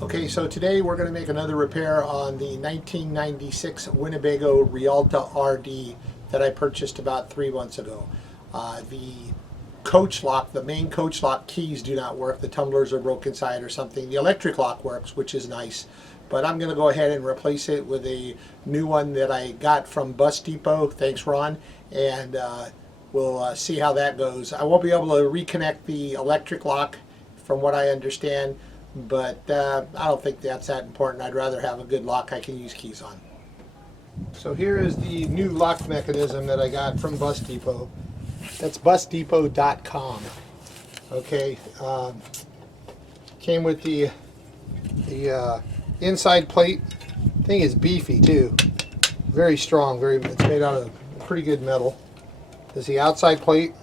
Okay, so today we're going to make another repair on the 1996 Winnebago Rialta RD that I purchased about 3 months ago. The coach lock, the main coach lock keys do not work. The tumblers are broken inside or something. The electric lock works, which is nice. But I'm going to go ahead and replace it with a new one that I got from Bus Depot. Thanks, Ron. And we'll see how that goes. I won't be able to reconnect the electric lock from what I understand, but I don't think that's that important. I'd rather have a good lock I can use keys on. So here is the new lock mechanism that I got from Bus Depot. That's busdepot.com. Okay, came with the inside plate. Thing is beefy too, very strong. It's made out of pretty good metal. There's the outside plate.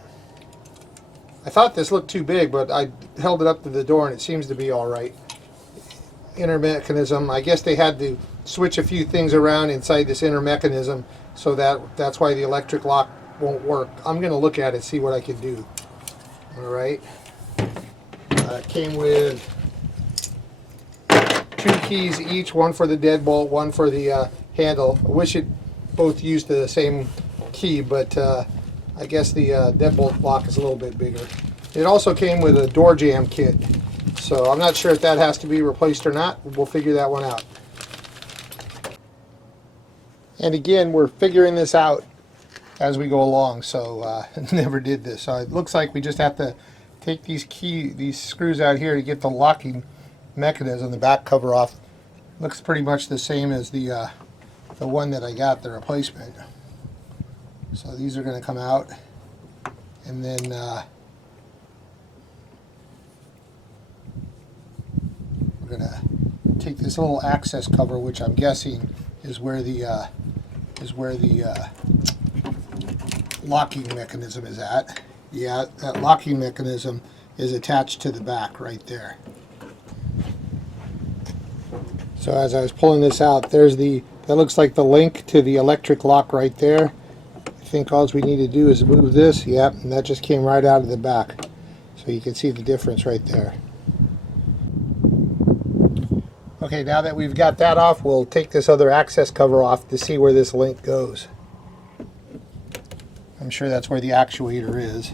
I thought this looked too big, but I held it up to the door and it seems to be all right. Inner mechanism, I guess they had to switch a few things around inside this inner mechanism, so that's why the electric lock won't work. I'm going to look at it, see what I can do. All right. Came with 2 keys each, one for the deadbolt, one for the handle. I wish it both used the same key, but I guess the deadbolt lock is a little bit bigger. It also came with a door jamb kit, so I'm not sure if that has to be replaced or not. We'll figure that one out. And again, we're figuring this out as we go along, so never did this. So it looks like we just have to take these screws out here to get the locking mechanism, the back cover off. Looks pretty much the same as the one that I got, the replacement. So these are going to come out, and then we're going to take this little access cover, which I'm guessing is where the locking mechanism is at. Yeah, that locking mechanism is attached to the back right there. So as I was pulling this out, that looks like the link to the electric lock right there. I think all we need to do is move this, yep, and that just came right out of the back. So you can see the difference right there. Okay, now that we've got that off, we'll take this other access cover off to see where this link goes. I'm sure that's where the actuator is.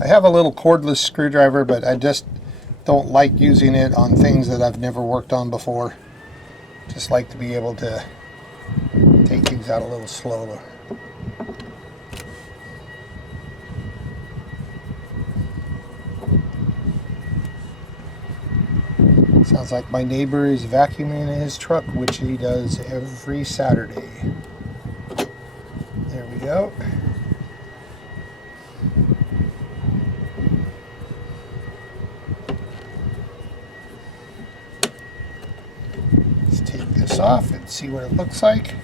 I have a little cordless screwdriver, but I just don't like using it on things that I've never worked on before. Just like to be able to take things out a little slower. Sounds like my neighbor is vacuuming in his truck, which he does every Saturday. There we go. Off and see what it looks like.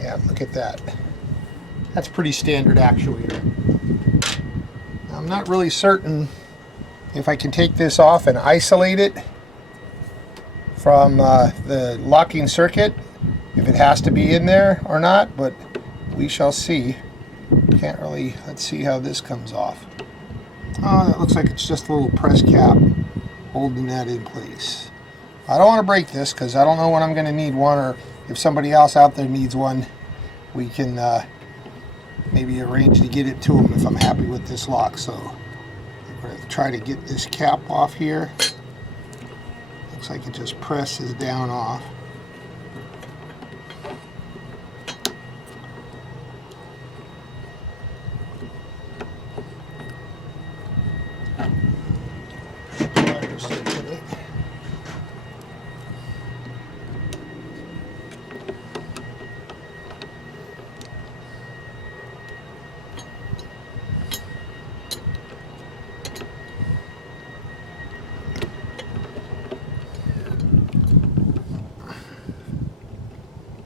Yeah, look at that. That's pretty standard actuator. I'm not really certain if I can take this off and isolate it from the locking circuit, if it has to be in there or not, but we shall see. Can't really, let's see how this comes off. Oh, that looks like it's just a little press cap holding that in place. I don't want to break this because I don't know when I'm going to need one, or if somebody else out there needs one, we can maybe arrange to get it to them if I'm happy with this lock. So I'm going to try to get this cap off here. Looks like it just presses down off.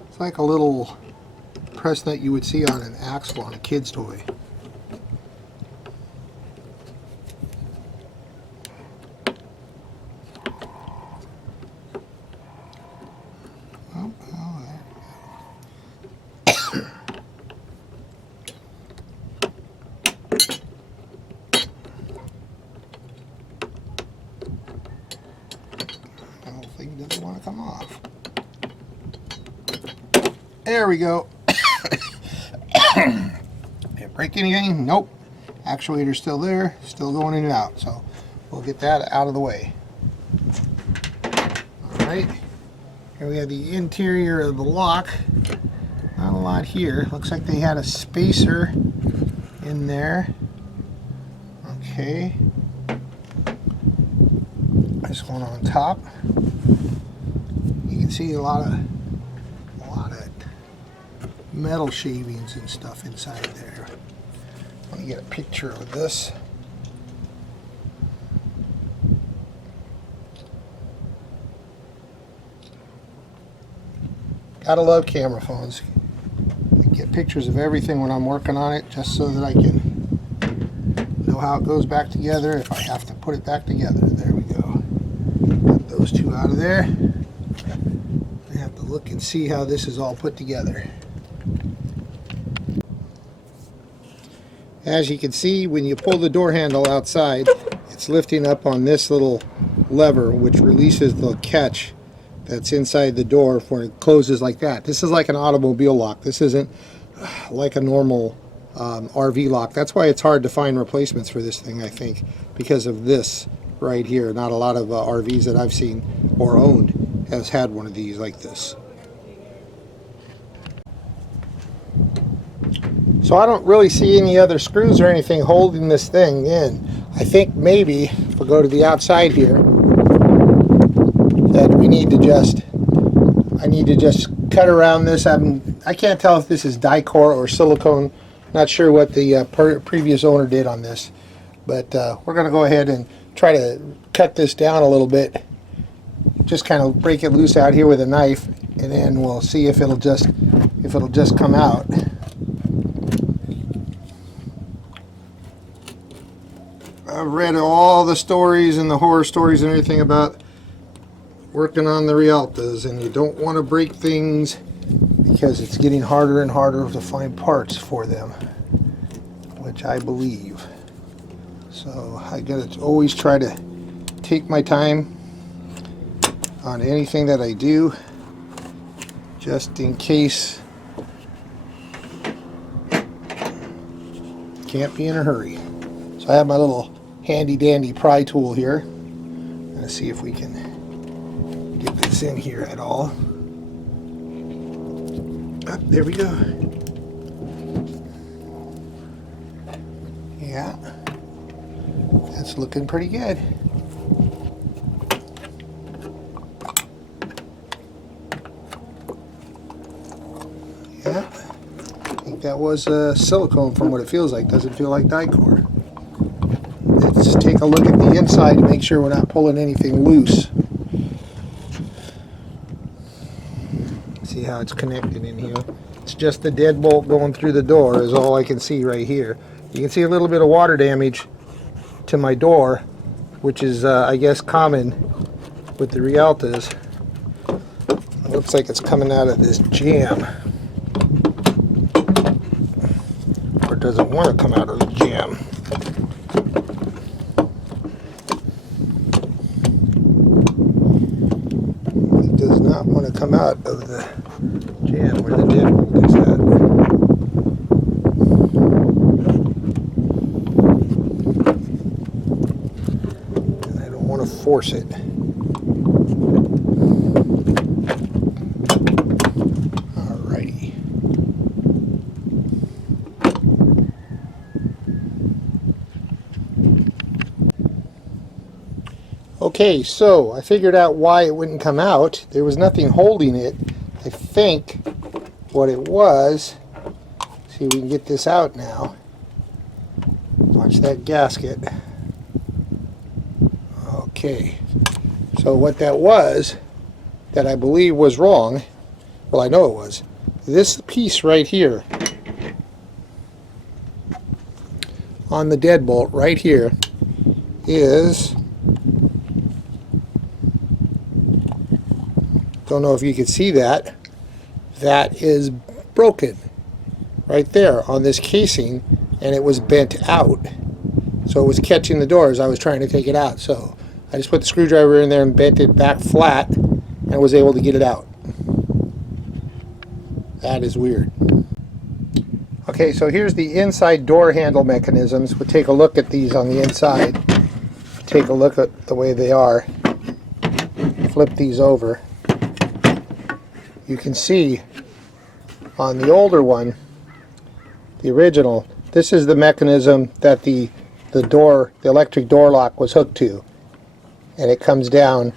It's like a little press nut you would see on an axle on a kid's toy. There we go. Did it break anything? Nope. Actuator's still there, still going in and out. So we'll get that out of the way. Alright. Here we have the interior of the lock. Not a lot here. Looks like they had a spacer in there. Okay. This one on top. You can see a lot of metal shavings and stuff inside there. Let me get a picture of this. Gotta love camera phones. I get pictures of everything when I'm working on it, just so that I can know how it goes back together if I have to put it back together. There we go. Got those two out of there. I have to look and see how this is all put together. As you can see, when you pull the door handle outside, it's lifting up on this little lever, which releases the catch that's inside the door when it closes like that. This is like an automobile lock. This isn't like a normal RV lock. That's why it's hard to find replacements for this thing, I think, because of this right here. Not a lot of RVs that I've seen or owned has had one of these like this. So I don't really see any other screws or anything holding this thing in. I think maybe if we go to the outside here, that we need to just, I need to just cut around this. I can't tell if this is Dicor or silicone. Not sure what the previous owner did on this, but we're going to go ahead and try to cut this down a little bit. Just kind of break it loose out here with a knife, and then we'll see if it'll just come out. I've read all the stories and the horror stories and everything about working on the Rialtas, and you don't want to break things because it's getting harder and harder to find parts for them, which I believe. So I gotta always try to take my time on anything that I do, just in case. Can't be in a hurry. So I have my little handy dandy pry tool here. Let's see if we can get this in here at all. Oh, there we go. Yeah, that's looking pretty good. Yeah, I think that was silicone from what it feels like. Doesn't feel like Dicor. Let's take a look at the inside to make sure we're not pulling anything loose. See how it's connected in here. It's just the deadbolt going through the door is all I can see right here. You can see a little bit of water damage to my door, which is I guess common with the Rialtas. It looks like it's coming out of this jamb. Or it doesn't want to come out of the jamb. It does not want to come out of the jamb where the deadbolt is at. And I don't want to force it. Alrighty. Okay, so I figured out why it wouldn't come out. There was nothing holding it. I think what it was, see if we can get this out now. Watch that gasket. Okay, so what that was, that I believe was wrong, well I know it was, this piece right here on the deadbolt right here is, don't know if you can see that, that is broken right there on this casing, and it was bent out, so it was catching the door as I was trying to take it out. So I just put the screwdriver in there and bent it back flat and was able to get it out. That is weird. Okay, so here's the inside door handle mechanisms. We'll take a look at these on the inside. Take a look at the way they are. Flip these over. You can see on the older one, the original, this is the mechanism that the electric door lock was hooked to, and it comes down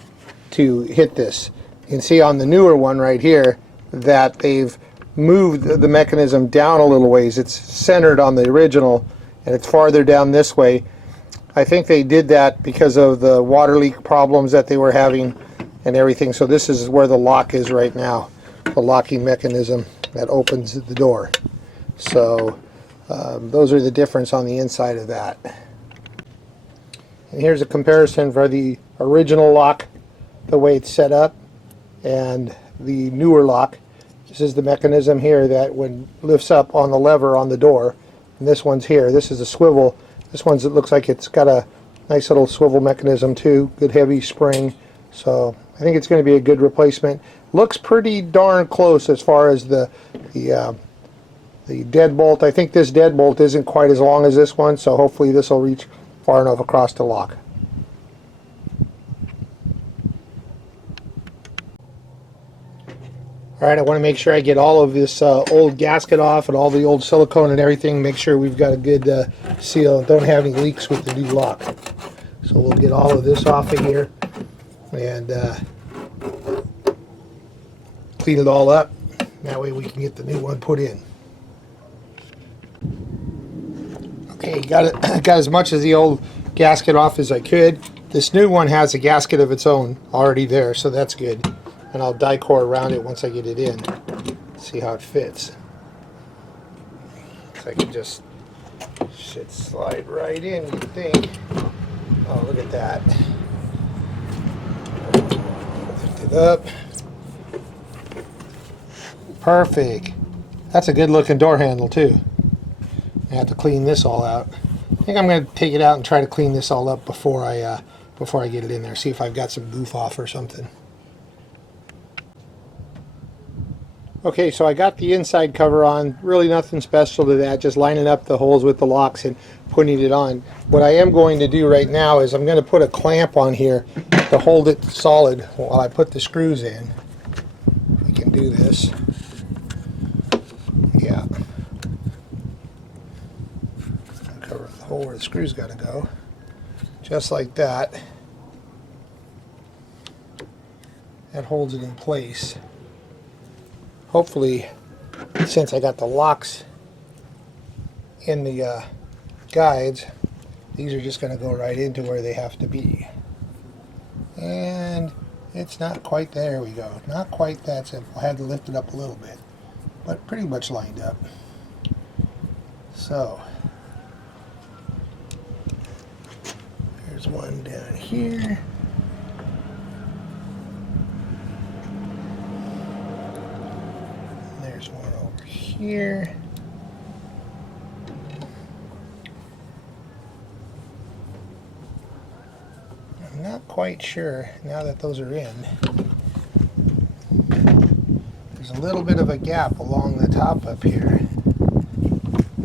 to hit this. You can see on the newer one right here that they've moved the mechanism down a little ways. It's centered on the original and it's farther down this way. I think they did that because of the water leak problems that they were having and everything. So this is where the lock is right now, the locking mechanism that opens the door. So those are the difference on the inside of that. And here's a comparison for the original lock, the way it's set up, and the newer lock. This is the mechanism here that when lifts up on the lever on the door, and this one's here. This is a swivel. This one's, it looks like it's got a nice little swivel mechanism too, good heavy spring. So I think it's going to be a good replacement. Looks pretty darn close as far as the deadbolt. I think this deadbolt isn't quite as long as this one, so hopefully this will reach far enough across to lock. Alright, I want to make sure I get all of this old gasket off and all the old silicone and everything. Make sure we've got a good seal. Don't have any leaks with the new lock. So we'll get all of this off of here and clean it all up. That way we can get the new one put in. Okay, got as much of the old gasket off as I could. This new one has a gasket of its own already there, so that's good. And I'll die core around it once I get it in. See how it fits. So I can just should slide right in, you'd think. Oh, look at that. Lift it up. Perfect. That's a good looking door handle too. I have to clean this all out. I think I'm going to take it out and try to clean this all up before I get it in there. See if I've got some goof off or something. Okay, so I got the inside cover on. Really nothing special to that, just lining up the holes with the locks and putting it on. What I am going to do right now is I'm going to put a clamp on here to hold it solid while I put the screws in. We can do this. Yeah. Cover the hole where the screws got to go. Just like that. That holds it in place. Hopefully, since I got the locks in the guides, these are just going to go right into where they have to be. And it's not quite there. There we go. Not quite that simple. I had to lift it up a little bit, but pretty much lined up. So, there's one down here. There's one over here. I'm not quite sure now that those are in. There's a little bit of a gap along the top up here.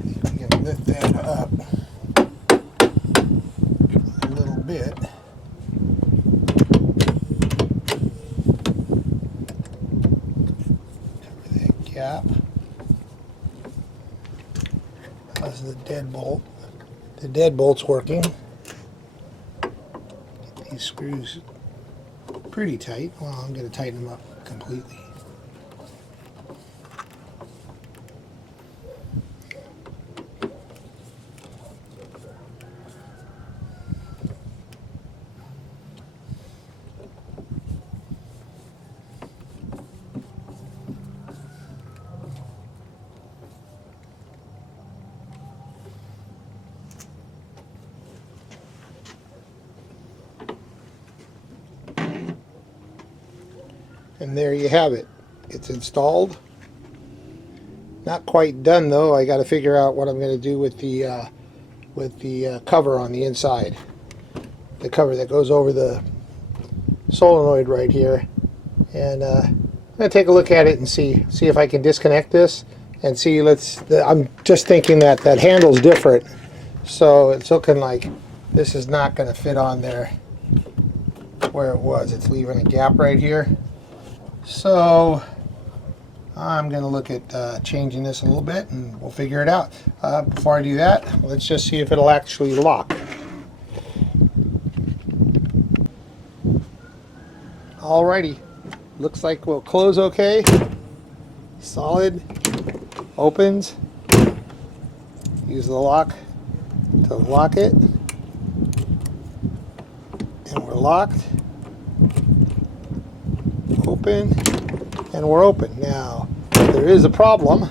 We can lift that up a little bit. Gap. How's the deadbolt? The deadbolt's working. Get these screws pretty tight. Well, I'm going to tighten them up completely. And there you have it. It's installed. Not quite done though. I got to figure out what I'm going to do with the cover on the inside. The cover that goes over the solenoid right here. And I'm going to take a look at it and see if I can disconnect this and see. I'm just thinking that that handle's different, so it's looking like this is not going to fit on there where it was. It's leaving a gap right here. So I'm going to look at changing this a little bit, and we'll figure it out. Before I do that, let's just see if it'll actually lock. Alrighty, looks like we'll close okay. Solid, opens. Use the lock to lock it, and we're locked. Open, and we're open. Now, there is a problem,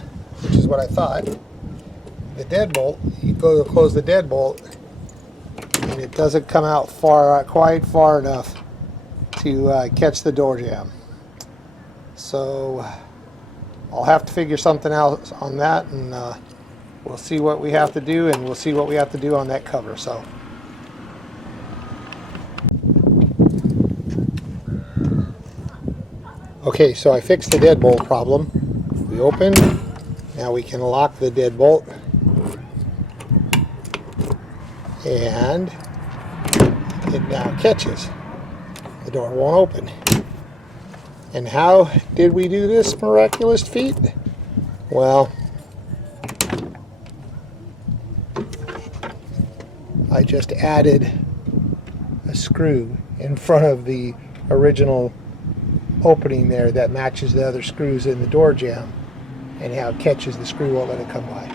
which is what I thought. The deadbolt, you go to close the deadbolt, and it doesn't come out quite far enough to catch the door jamb. So I'll have to figure something out on that, and we'll see what we have to do, and we'll see what we have to do on that cover. So okay, so I fixed the deadbolt problem. We open. Now we can lock the deadbolt, and it now catches. The door won't open. And how did we do this miraculous feat? Well, I just added a screw in front of the original opening there that matches the other screws in the door jamb, and how it catches the screw, won't let it come by.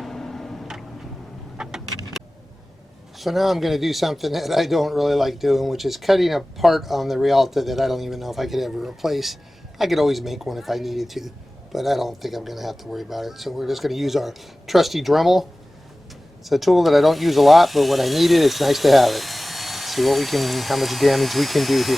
So now I'm going to do something that I don't really like doing, which is cutting a part on the Rialta that I don't even know if I could ever replace. I could always make one if I needed to, but I don't think I'm going to have to worry about it. So we're just going to use our trusty Dremel. It's a tool that I don't use a lot, but when I need it, it's nice to have it. Let's see what we can, how much damage we can do here.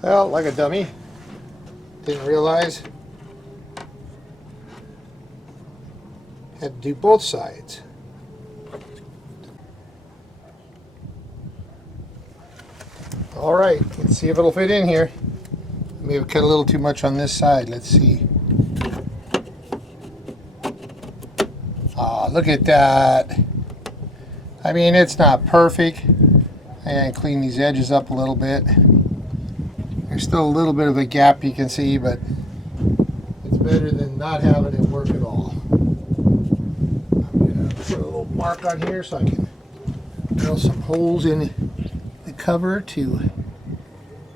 Well, like a dummy, didn't realize had to do both sides. All right, let's see if it'll fit in here. Maybe cut a little too much on this side. Let's see. Ah, look at that. I mean, it's not perfect. I gotta clean these edges up a little bit. There's still a little bit of a gap you can see, but it's better than not having it work at all. I'm gonna put a little mark on here so I can drill some holes in the cover to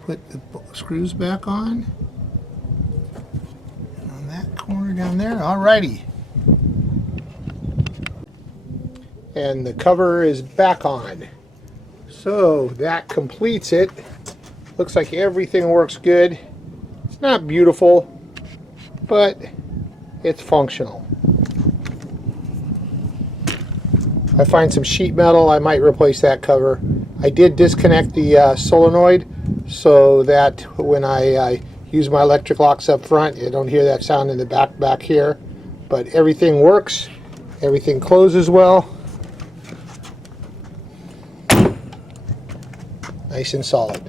put the screws back on. And on that corner down there, alrighty. And the cover is back on. So that completes it. Looks like everything works good. It's not beautiful, but it's functional. If I find some sheet metal, I might replace that cover. I did disconnect the solenoid so that when I use my electric locks up front, you don't hear that sound in the back here. But everything works. Everything closes well. Nice and solid.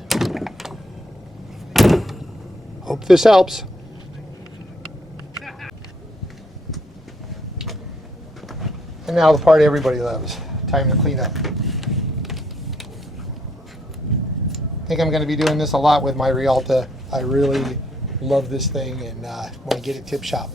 Hope this helps. And now the part everybody loves. Time to clean up. I think I'm going to be doing this a lot with my Rialta. I really love this thing and want to get it tip-top.